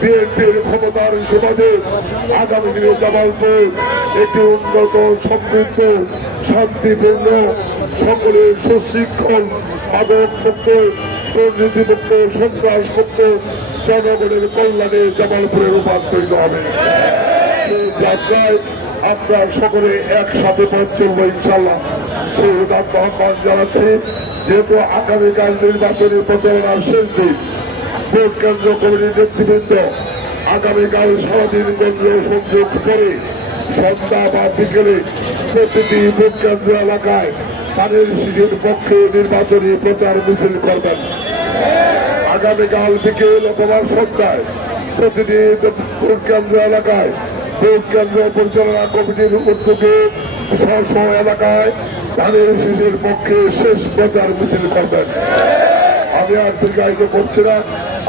তার সুবাদে আগামী দিনে জামালপুর একটি উন্নত, সমৃদ্ধ, শান্তিপূর্ণ, সকলের সুশৃঙ্খল মাদক মুক্ত দুর্নীতি মুক্ত সন্ত্রাস মুক্ত জনগণের কল্যাণে জামালপুরে রূপান্তরিত হবে। সেই যাত্রায় আমরা সকলে একসাথে পথ চলবো ইনশাল্লাহ সেই আহ্বান জানাচ্ছি, যেহেতু আগামীকাল নির্বাচনী প্রচারণার শেষ দিন ভোট কেন্দ্র কমিটির নেতৃবৃন্দ আগামীকাল সারাদিন কেন্দ্র সংযোগ করে সন্ধ্যা বা বিকেলে প্রতিটি ভোট কেন্দ্র এলাকায় পানির শিশুর পক্ষে নির্বাচনী প্রচার মিছিল করবেন। আগামীকাল বিকেল অথবা সন্ধ্যায় প্রতিটি ভোট কেন্দ্র এলাকায় ভোট কেন্দ্র পরিচালনা কমিটির উদ্যোগে স্ব এলাকায় ধানের শিশুর পক্ষে শেষ প্রচার মিছিল করবেন। আমি আর দীর্ঘায়িত করছি না,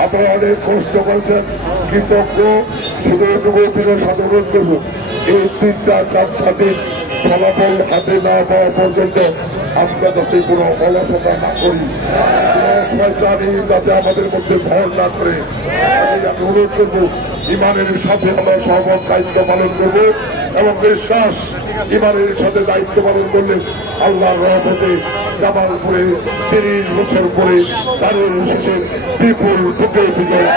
আপনারা অনেক কষ্ট করেছেন। কৃতজ্ঞ শুধু এটুকু সাধারণ অনুরোধ করব। এই তিনটা চারটা দিন ফলাফল হাতে না পাওয়া পর্যন্ত আমরা যাতে কোনো অলসতা না করি। শয়তানি যাতে আমাদের মধ্যে ভর না করে, আমি অনুরোধ করব ইমানের সাথে আমরা সহমত দায়িত্ব পালন করব এবং বিশ্বাস ইমানের সাথে দায়িত্ব পালন করলে আল্লাহর রহমতে জামালপুরে তিরিশ বছর পরে তাদের শেষের বিপুল বুকে বিজয়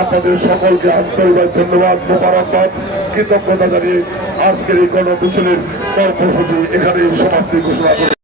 আপনাদের সকলকে আন্তরিক ধন্যবাদ, মোবারকবাদ, কৃতজ্ঞতা জানিয়ে আজকের এই গণমিছিলের কর্মসূচি এখানে সমাপ্তি ঘোষণা করি।